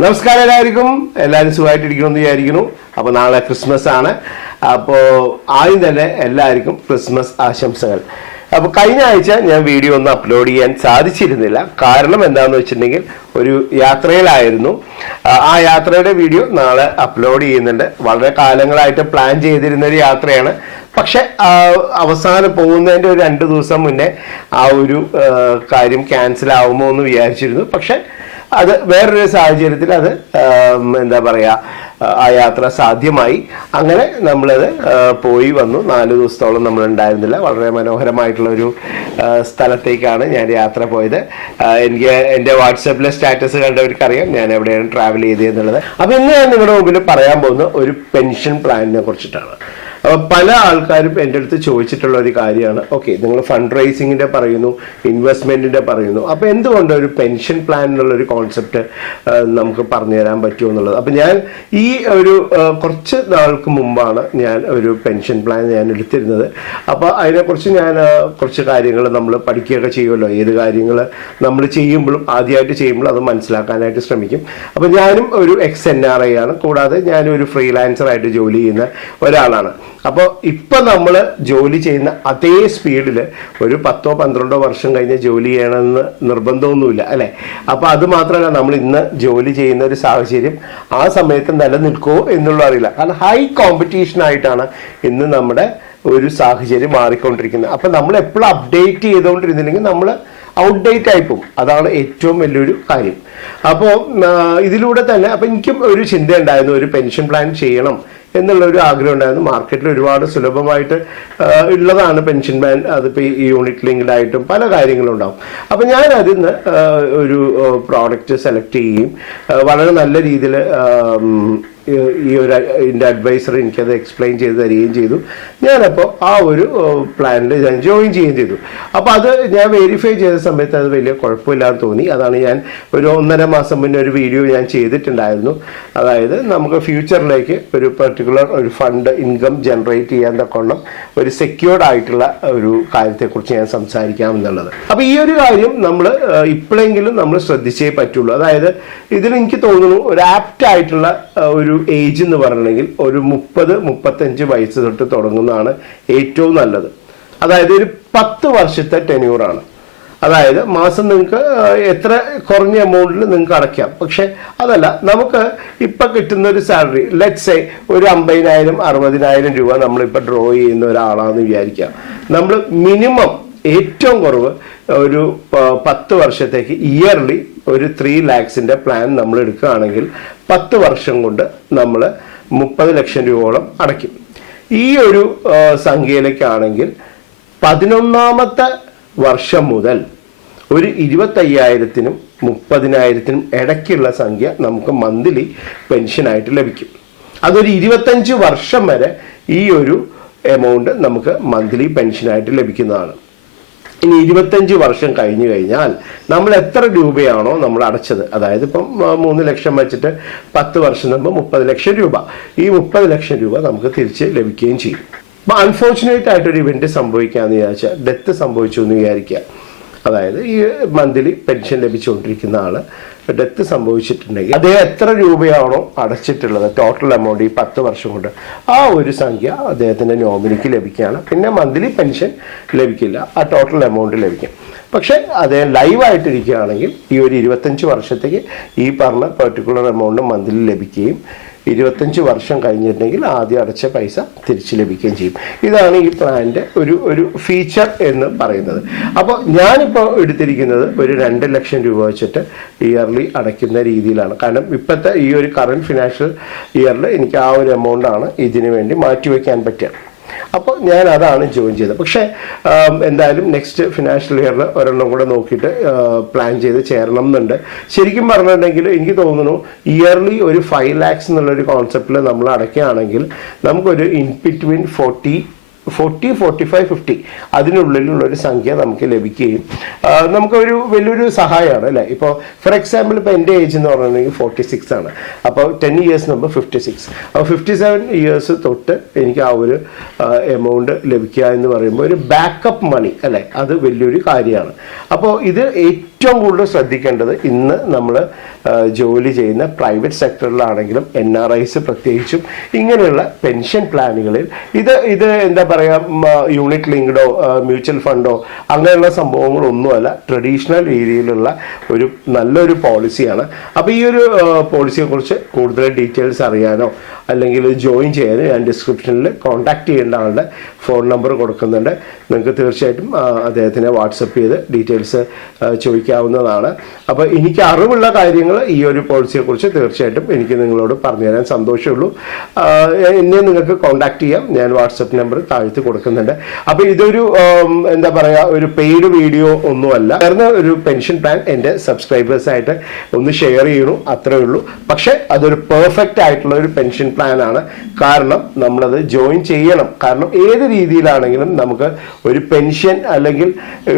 നമസ്കാരം എല്ലാവരും സുഖമായിട്ടിരിക്കണമെന്ന് വിചാരിക്കുന്നു. അപ്പോൾ നാളെ ക്രിസ്മസ് ആണ്. അപ്പോൾ ആദ്യം തന്നെ എല്ലാവർക്കും ക്രിസ്മസ് ആശംസകൾ. അപ്പോൾ കഴിഞ്ഞ ആഴ്ച ഞാൻ വീഡിയോ ഒന്നും അപ്ലോഡ് ചെയ്യാൻ സാധിച്ചിരുന്നില്ല. കാരണം എന്താണെന്ന് വെച്ചിട്ടുണ്ടെങ്കിൽ ഒരു യാത്രയിലായിരുന്നു. ആ യാത്രയുടെ വീഡിയോ നാളെ അപ്ലോഡ് ചെയ്യുന്നുണ്ട്. വളരെ കാലങ്ങളായിട്ട് പ്ലാൻ ചെയ്തിരുന്ന ഒരു യാത്രയാണ്. പക്ഷെ അവസാനം പോകുന്നതിൻ്റെ ഒരു 2 ദിവസം മുന്നേ ആ ഒരു കാര്യം ക്യാൻസൽ ആവുമോ എന്ന് വിചാരിച്ചിരുന്നു. പക്ഷെ അത് വേറൊരു സാഹചര്യത്തിൽ അത് എന്താ പറയുക, ആ യാത്ര സാധ്യമായി. അങ്ങനെ നമ്മളത് പോയി വന്നു. 4 ദിവസത്തോളം നമ്മൾ ഉണ്ടായിരുന്നില്ല. വളരെ മനോഹരമായിട്ടുള്ളൊരു സ്ഥലത്തേക്കാണ് ഞാൻ യാത്ര പോയത്. എനിക്ക് എൻ്റെ വാട്സാപ്പിലെ സ്റ്റാറ്റസ് കണ്ടവർക്കറിയാം ഞാൻ എവിടെയാണ് ട്രാവൽ ചെയ്തതെന്നുള്ളത്. അപ്പോൾ ഇന്ന് ഞാൻ നിങ്ങളുടെ മുമ്പിൽ പറയാൻ പോകുന്ന ഒരു പെൻഷൻ പ്ലാനിനെ കുറിച്ചിട്ടാണ്. അപ്പോൾ പല ആൾക്കാരും എൻ്റെ അടുത്ത് ചോദിച്ചിട്ടുള്ള ഒരു കാര്യമാണ്, ഓക്കെ നിങ്ങൾ ഫണ്ട് റൈസിങ്ങിൻ്റെ പറയുന്നു, ഇൻവെസ്റ്റ്മെൻറ്റിൻ്റെ പറയുന്നു, അപ്പോൾ എന്തുകൊണ്ട് ഒരു പെൻഷൻ പ്ലാൻ എന്നുള്ളൊരു കോൺസെപ്റ്റ് നമുക്ക് പറഞ്ഞു തരാൻ പറ്റുമോ എന്നുള്ളത്. അപ്പോൾ ഞാൻ ഈ ഒരു കുറച്ച് നാൾക്ക് മുമ്പാണ് ഞാൻ ഒരു പെൻഷൻ പ്ലാൻ ഞാൻ എടുത്തിരുന്നത്. അപ്പോൾ അതിനെക്കുറിച്ച് ഞാൻ കുറച്ച് കാര്യങ്ങൾ നമ്മൾ പഠിക്കുകയൊക്കെ ചെയ്യുമല്ലോ. ഏത് കാര്യങ്ങൾ നമ്മൾ ചെയ്യുമ്പോഴും ആദ്യമായിട്ട് ചെയ്യുമ്പോഴും അത് മനസ്സിലാക്കാനായിട്ട് ശ്രമിക്കും. അപ്പോൾ ഞാനും ഒരു NRI ആണ്. കൂടാതെ ഞാനും ഒരു ഫ്രീലാൻസറായിട്ട് ജോലി ചെയ്യുന്ന ഒരാളാണ്. അപ്പോൾ ഇപ്പം നമ്മൾ ജോലി ചെയ്യുന്ന അതേ സ്പീഡിൽ ഒരു 10-12 വർഷം കഴിഞ്ഞ് ജോലി ചെയ്യണമെന്ന് നിർബന്ധമൊന്നുമില്ല അല്ലേ. അപ്പോൾ അത് മാത്രമല്ല, നമ്മൾ ഇന്ന് ജോലി ചെയ്യുന്ന ഒരു സാഹചര്യം ആ സമയത്ത് നിലനിൽക്കുമോ എന്നുള്ള അറിയില്ല. കാരണം ഹൈ കോമ്പറ്റീഷൻ ആയിട്ടാണ് ഇന്ന് നമ്മുടെ ഒരു സാഹചര്യം മാറിക്കൊണ്ടിരിക്കുന്നത്. അപ്പം നമ്മൾ എപ്പോഴും അപ്ഡേറ്റ് ചെയ്തുകൊണ്ടിരുന്നില്ലെങ്കിൽ നമ്മൾ ഔട്ട്ഡേറ്റ് ആയിപ്പോവും. അതാണ് ഏറ്റവും വലിയൊരു കാര്യം. അപ്പോൾ ഇതിലൂടെ തന്നെ അപ്പം എനിക്കും ഒരു ചിന്ത ഉണ്ടായിരുന്നു, ഒരു പെൻഷൻ പ്ലാൻ ചെയ്യണം എന്നുള്ളൊരു ആഗ്രഹം ഉണ്ടായിരുന്നു. മാർക്കറ്റിൽ ഒരുപാട് സുലഭമായിട്ട് ഉള്ളതാണ് പെൻഷൻ പ്ലാൻ. അതിപ്പോൾ ഈ യൂണിറ്റ് ലിങ്ക്ഡ് ആയിട്ടും പല കാര്യങ്ങളും ഉണ്ടാവും. അപ്പം ഞാൻ അതിന്ന് ഒരു പ്രോഡക്റ്റ് സെലക്ട് ചെയ്യുകയും വളരെ നല്ല രീതിയിൽ ഈ ഒരു എൻ്റെ അഡ്വൈസർ എനിക്കത് എക്സ്പ്ലെയിൻ ചെയ്ത് തരികയും ചെയ്തു. ഞാനപ്പോൾ ആ ഒരു പ്ലാനിൽ ഞാൻ ജോയിൻ ചെയ്യുകയും ചെയ്തു. അപ്പോൾ അത് ഞാൻ വെരിഫൈ ചെയ്ത സമയത്ത് അത് വലിയ കുഴപ്പമില്ലാന്ന് തോന്നി. അതാണ് ഞാൻ ഒരു 1.5 മാസം മുന്നേ ഒരു വീഡിയോ ഞാൻ ചെയ്തിട്ടുണ്ടായിരുന്നു. അതായത് നമുക്ക് ഫ്യൂച്ചറിലേക്ക് ഒരു പെർട്ടിക്കുലർ ഒരു ഫണ്ട് ഇൻകം ജനറേറ്റ് ചെയ്യാൻ തക്കോണം ഒരു സെക്യൂർഡ് ആയിട്ടുള്ള ഒരു കാര്യത്തെക്കുറിച്ച് ഞാൻ സംസാരിക്കാം എന്നുള്ളത്. അപ്പോൾ ഈ ഒരു കാര്യം നമ്മൾ ഇപ്പോഴെങ്കിലും നമ്മൾ ശ്രദ്ധിച്ചേ പറ്റുള്ളൂ. അതായത് ഇതിൽ എനിക്ക് തോന്നുന്നു ഒരു ആപ്റ്റ് ആയിട്ടുള്ള ഒരു ഏജ് എന്ന് പറഞ്ഞിട്ടുണ്ടെങ്കിൽ ഒരു 30-35 വയസ്സ് തൊട്ട് തുടങ്ങുന്നതാണ് ഏറ്റവും നല്ലത്. അതായത് ഒരു 10 വർഷത്തെ ടെന്യൂറാണ്. അതായത് മാസം നിങ്ങൾക്ക് എത്ര കുറഞ്ഞ എമൗണ്ടിൽ നിങ്ങൾക്ക് അടയ്ക്കാം. പക്ഷെ അതല്ല, നമുക്ക് ഇപ്പം കിട്ടുന്ന ഒരു സാലറി ലെറ്റ്സ് സേ ഒരു 50,000-60,000 രൂപ നമ്മളിപ്പോൾ ഡ്രോ ചെയ്യുന്ന ഒരാളാണെന്ന് വിചാരിക്കാം. നമ്മൾ മിനിമം ഏറ്റവും കുറവ് ഒരു 10 വർഷത്തേക്ക് ഇയർലി ഒരു 3 lakhs പ്ലാൻ നമ്മൾ എടുക്കുകയാണെങ്കിൽ 10 വർഷം കൊണ്ട് നമ്മൾ 30 ലക്ഷം രൂപയോളം അടയ്ക്കും. ഈ ഒരു സംഖ്യയിലേക്കാണെങ്കിൽ 11ാമത്തെ വർഷം മുതൽ ഒരു 25,000-നും 30,000-നും ഇടയ്ക്കുള്ള സംഖ്യ നമുക്ക് മന്ത്ലി പെൻഷനായിട്ട് ലഭിക്കും. അതൊരു 25 വർഷം വരെ ഈ ഒരു എമൗണ്ട് നമുക്ക് മന്ത്ലി പെൻഷനായിട്ട് ലഭിക്കുന്നതാണ്. ഇനി 25 വർഷം കഴിഞ്ഞു കഴിഞ്ഞാൽ നമ്മൾ എത്ര രൂപയാണോ നമ്മൾ അടച്ചത്, അതായത് ഇപ്പം 3 ലക്ഷം വെച്ചിട്ട് 10 വർഷം നമ്മൾ 30 ലക്ഷം രൂപ, ഈ 30 ലക്ഷം രൂപ നമുക്ക് തിരിച്ച് ലഭിക്കുകയും ചെയ്യും. അപ്പം അൺഫോർച്ചുനേറ്റ് ആയിട്ടൊരു ഇവന്റ് സംഭവിക്കാമെന്ന് വിചാരിച്ചാൽ, ഡെത്ത് സംഭവിച്ചു എന്ന് വിചാരിക്കുക. അതായത് ഈ മന്ത്ലി പെൻഷൻ ലഭിച്ചുകൊണ്ടിരിക്കുന്ന ആള് ഡെത്ത് സംഭവിച്ചിട്ടുണ്ടെങ്കിൽ അദ്ദേഹം എത്ര രൂപയാണോ അടച്ചിട്ടുള്ളത് ടോട്ടൽ എമൗണ്ട് ഈ 10 വർഷം കൊണ്ട്, ആ ഒരു സംഖ്യ അദ്ദേഹത്തിൻ്റെ നോമിനിക്ക് ലഭിക്കുകയാണ്. പിന്നെ മന്ത്ലി പെൻഷൻ ലഭിക്കില്ല, ആ ടോട്ടൽ എമൗണ്ട് ലഭിക്കും. പക്ഷെ അദ്ദേഹം ലൈവായിട്ടിരിക്കുകയാണെങ്കിൽ ഈ ഒരു 25 വർഷത്തേക്ക് ഈ പറഞ്ഞ പെർട്ടിക്കുലർ എമൗണ്ട് മന്ത്ലി ലഭിക്കുകയും 25 വർഷം കഴിഞ്ഞിട്ടുണ്ടെങ്കിൽ ആദ്യം അടച്ച പൈസ തിരിച്ചു ലഭിക്കുകയും ചെയ്യും. ഇതാണ് ഈ പ്ലാനിൻ്റെ ഒരു ഫീച്ചർ എന്ന് പറയുന്നത്. അപ്പോൾ ഞാനിപ്പോൾ എടുത്തിരിക്കുന്നത് ഒരു 2 ലക്ഷം രൂപ വെച്ചിട്ട് ഇയർലി അടയ്ക്കുന്ന രീതിയിലാണ്. കാരണം ഇപ്പോഴത്തെ ഈ ഒരു കറണ്ട് ഫിനാൻഷ്യൽ ഇയറിൽ എനിക്ക് ആ ഒരു എമൗണ്ടാണ് ഇതിനു വേണ്ടി മാറ്റിവെക്കാൻ പറ്റുക. അപ്പോൾ ഞാൻ അതാണ് ജോയിൻ ചെയ്തത്. പക്ഷേ എന്തായാലും നെക്സ്റ്റ് ഫിനാൻഷ്യൽ ഇയറിൽ ഒരെണ്ണം കൂടെ നോക്കിയിട്ട് പ്ലാൻ ചെയ്ത് ചേരണം എന്നുണ്ട്. ശരിക്കും പറഞ്ഞിട്ടുണ്ടെങ്കിൽ എനിക്ക് തോന്നുന്നു ഇയർലി ഒരു 5 lakhs എന്നുള്ളൊരു കോൺസെപ്റ്റിൽ നമ്മൾ അടയ്ക്കുകയാണെങ്കിൽ നമുക്കൊരു ഇൻ ബിറ്റ്വീൻ 40, 45, 50 അതിനുള്ളിലുള്ളൊരു സംഖ്യ നമുക്ക് ലഭിക്കുകയും നമുക്കൊരു വലിയൊരു സഹായമാണ് അല്ലേ. ഇപ്പോൾ ഫോർ എക്സാമ്പിൾ ഇപ്പോൾ എൻ്റെ ഏജ് എന്ന് പറഞ്ഞിട്ടുണ്ടെങ്കിൽ 46 ആണ്. അപ്പോൾ 10 years മുമ്പ് 56. അപ്പോൾ 57 years തൊട്ട് എനിക്ക് ആ ഒരു എമൗണ്ട് ലഭിക്കുക എന്ന് പറയുമ്പോൾ ഒരു ബാക്കപ്പ് മണി അല്ലേ, അത് വലിയൊരു കാര്യമാണ്. അപ്പോൾ ഇത് ഏറ്റവും കൂടുതൽ ശ്രദ്ധിക്കേണ്ടത് ഇന്ന് നമ്മൾ ജോലി ചെയ്യുന്ന പ്രൈവറ്റ് സെക്ടറിലാണെങ്കിലും NRIs പ്രത്യേകിച്ചും ഇങ്ങനെയുള്ള പെൻഷൻ പ്ലാനുകളിൽ ഇത് എന്താ പറയുക, യൂണിറ്റ് ലിങ്ക്ഡോ മ്യൂച്വൽ ഫണ്ടോ അങ്ങനെയുള്ള സംഭവങ്ങളൊന്നുമല്ല, ട്രഡീഷണൽ രീതിയിലുള്ള ഒരു നല്ലൊരു പോളിസിയാണ്. അപ്പോൾ ഈ ഒരു പോളിസിയെക്കുറിച്ച് കൂടുതൽ ഡീറ്റെയിൽസ് അറിയാനോ അല്ലെങ്കിൽ ജോയിൻ ചെയ്യാനോ ഞാൻ ഡിസ്ക്രിപ്ഷനിൽ കോൺടാക്ട് ചെയ്യേണ്ട ആളുടെ ഫോൺ നമ്പർ കൊടുക്കുന്നുണ്ട്. നിങ്ങൾക്ക് തീർച്ചയായിട്ടും അദ്ദേഹത്തിനെ വാട്സപ്പ് ചെയ്ത് ഡീറ്റെയിൽസ് ചോദിക്കാവുന്നതാണ്. അപ്പോൾ എനിക്ക് അറിവുള്ള കാര്യങ്ങൾ ഈ ഒരു പോളിസിയെക്കുറിച്ച് തീർച്ചയായിട്ടും എനിക്ക് നിങ്ങളോട് പറഞ്ഞുതരാൻ സന്തോഷമുള്ളൂ. എന്നെ നിങ്ങൾക്ക് കോൺടാക്ട് ചെയ്യാം, ഞാൻ വാട്സപ്പ് നമ്പർ താഴ്ത്തി കൊടുക്കുന്നുണ്ട്. അപ്പോൾ ഇതൊരു എന്താ പറയുക, ഒരു പെയ്ഡ് വീഡിയോ ഒന്നുമല്ല, വേറെ ഒരു പെൻഷൻ പ്ലാൻ എൻ്റെ സബ്സ്ക്രൈബേഴ്സായിട്ട് ഒന്ന് ഷെയർ ചെയ്യണു, അത്രേ ഉള്ളൂ. പക്ഷേ അതൊരു പെർഫെക്റ്റ് ആയിട്ടുള്ള ഒരു പെൻഷൻ പ്ലാൻ ആണ്. കാരണം നമ്മളത് ജോയിൻ ചെയ്യണം. കാരണം ഏത് രീതിയിലാണെങ്കിലും നമുക്ക് ഒരു പെൻഷൻ അല്ലെങ്കിൽ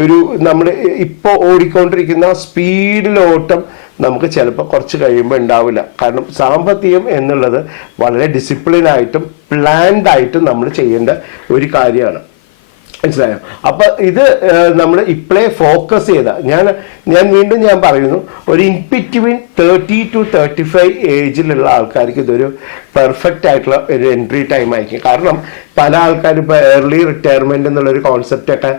ഒരു നമ്മൾ ഇപ്പോൾ ഓടിക്കൊണ്ടിരിക്കുന്ന സ്പീഡിലോട്ടം നമുക്ക് ചിലപ്പോൾ കുറച്ച് കഴിയുമ്പോൾ ഉണ്ടാവില്ല. കാരണം സാമ്പത്തികം എന്നുള്ളത് വളരെ ഡിസിപ്ലിനായിട്ടും പ്ലാൻഡ് ആയിട്ടും നമ്മൾ ചെയ്യേണ്ട ഒരു കാര്യമാണ്. മനസ്സിലായോ? അപ്പൊ ഇത് നമ്മൾ ഇപ്പോഴേ ഫോക്കസ് ചെയ്ത ഞാൻ വീണ്ടും പറയുന്നു, ഒരു ഇൻ ബിറ്റ്വീൻ 30 to 35 ഏജിലുള്ള ആൾക്കാർക്ക് ഇതൊരു പെർഫെക്റ്റ് ആയിട്ടുള്ള ഒരു എൻട്രി ടൈം ആയിരിക്കും. കാരണം പല ആൾക്കാരും ഇപ്പോൾ ഏർലി റിട്ടയർമെന്റ് എന്നുള്ളൊരു കോൺസെപ്റ്റ് ഒക്കെ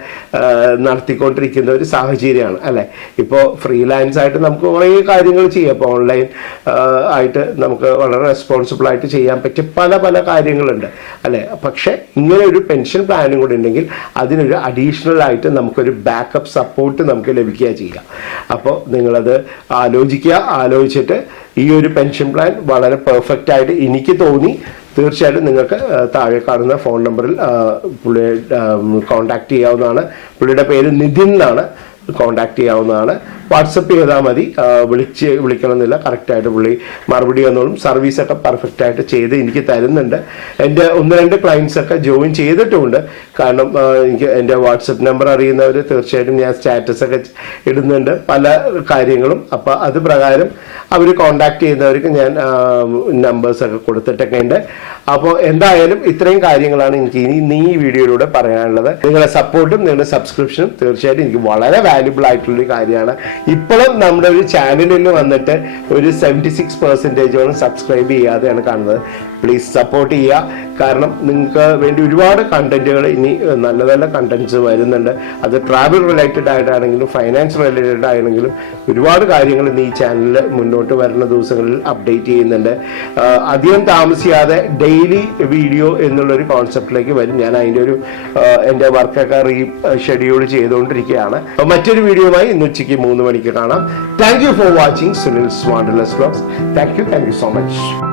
നടത്തിക്കൊണ്ടിരിക്കുന്ന ഒരു സാഹചര്യമാണ് അല്ലേ. ഇപ്പോൾ ഫ്രീലാൻസ് ആയിട്ട് നമുക്ക് കുറേ കാര്യങ്ങൾ ചെയ്യാം. ഇപ്പോൾ ഓൺലൈൻ ആയിട്ട് നമുക്ക് വളരെ റെസ്പോൺസിബിൾ ആയിട്ട് ചെയ്യാൻ പറ്റിയ പല കാര്യങ്ങളുണ്ട് അല്ലേ. പക്ഷെ ഇങ്ങനെ ഒരു പെൻഷൻ പ്ലാനും കൂടി ഉണ്ടെങ്കിൽ അതിനൊരു അഡീഷണൽ ആയിട്ട് നമുക്കൊരു ബാക്കപ്പ് സപ്പോർട്ട് നമുക്ക് ലഭിക്കുക ചെയ്യുക. അപ്പോൾ നിങ്ങളത് ആലോചിച്ചിട്ട് ഈ ഒരു പെൻഷൻ പ്ലാൻ വളരെ പെർഫെക്റ്റ് ആയിട്ട് എനിക്ക് തോന്നി. തീർച്ചയായിട്ടും നിങ്ങൾക്ക് താഴെ കാണുന്ന ഫോൺ നമ്പറിൽ പുള്ളിയെ കോൺടാക്ട് ചെയ്യാവുന്നതാണ്. പുള്ളിയുടെ പേര് നിതിൻ എന്നാണ്. കോൺടാക്ട് ചെയ്യാവുന്നതാണ്. വാട്സപ്പ് ചെയ്താൽ മതി, വിളിക്കണമെന്നില്ല. കറക്റ്റായിട്ട് പുള്ളി മറുപടി വന്നോളും. സർവീസൊക്കെ പെർഫെക്റ്റ് ആയിട്ട് ചെയ്ത് എനിക്ക് തരുന്നുണ്ട്. എൻ്റെ 1-2 ക്ലയൻസ് ഒക്കെ ജോയിൻ ചെയ്തിട്ടുമുണ്ട്. കാരണം എനിക്ക് എൻ്റെ വാട്സപ്പ് നമ്പർ അറിയുന്നവർ തീർച്ചയായിട്ടും ഞാൻ സ്റ്റാറ്റസ് ഒക്കെ ഇടുന്നുണ്ട് പല കാര്യങ്ങളും. അപ്പോൾ അത് പ്രകാരം അവർ കോൺടാക്ട് ചെയ്യുന്നവർക്ക് ഞാൻ നമ്പേഴ്സൊക്കെ കൊടുത്തിട്ടൊക്കെ ഉണ്ട്. അപ്പോൾ എന്തായാലും ഇത്രയും കാര്യങ്ങളാണ് എനിക്ക് ഇനി ഈ വീഡിയോയിലൂടെ പറയാനുള്ളത്. നിങ്ങളുടെ സപ്പോർട്ടും നിങ്ങളുടെ സബ്സ്ക്രിപ്ഷനും തീർച്ചയായിട്ടും എനിക്ക് വളരെ വാല്യുബിൾ ആയിട്ടുള്ളൊരു കാര്യമാണ്. ഇപ്പോഴും നമ്മുടെ ഒരു ചാനലിൽ വന്നിട്ട് ഒരു 76% സബ്സ്ക്രൈബ് ചെയ്യാതെയാണ് കാണുന്നത്. പ്ലീസ് സപ്പോർട്ട് ചെയ്യുക. കാരണം നിങ്ങൾക്ക് വേണ്ടി ഒരുപാട് കണ്ടന്റുകൾ ഇനി നല്ല കണ്ടന്റ്സ് വരുന്നുണ്ട്. അത് ട്രാവൽ റിലേറ്റഡ് ആയിട്ടാണെങ്കിലും ഫൈനാൻസ് റിലേറ്റഡ് ആണെങ്കിലും ഒരുപാട് കാര്യങ്ങൾ ഇന്ന് ഈ ചാനലിൽ മുന്നോട്ട് വരുന്ന ദിവസങ്ങളിൽ അപ്ഡേറ്റ് ചെയ്യുന്നുണ്ട്. അധികം താമസിയാതെ ഡെയിലി വീഡിയോ എന്നുള്ളൊരു കോൺസെപ്റ്റിലേക്ക് വരും. ഞാൻ അതിൻ്റെ ഒരു എൻ്റെ വർക്കൊക്കെ ഷെഡ്യൂൾ ചെയ്തുകൊണ്ടിരിക്കുകയാണ്. അപ്പോൾ മറ്റൊരു വീഡിയോയുമായി ഇന്ന് ഉച്ചയ്ക്ക് 3 മണിക്ക് കാണാം. Thank you for watching Sunil's wanderlust vlogs. Thank you so much.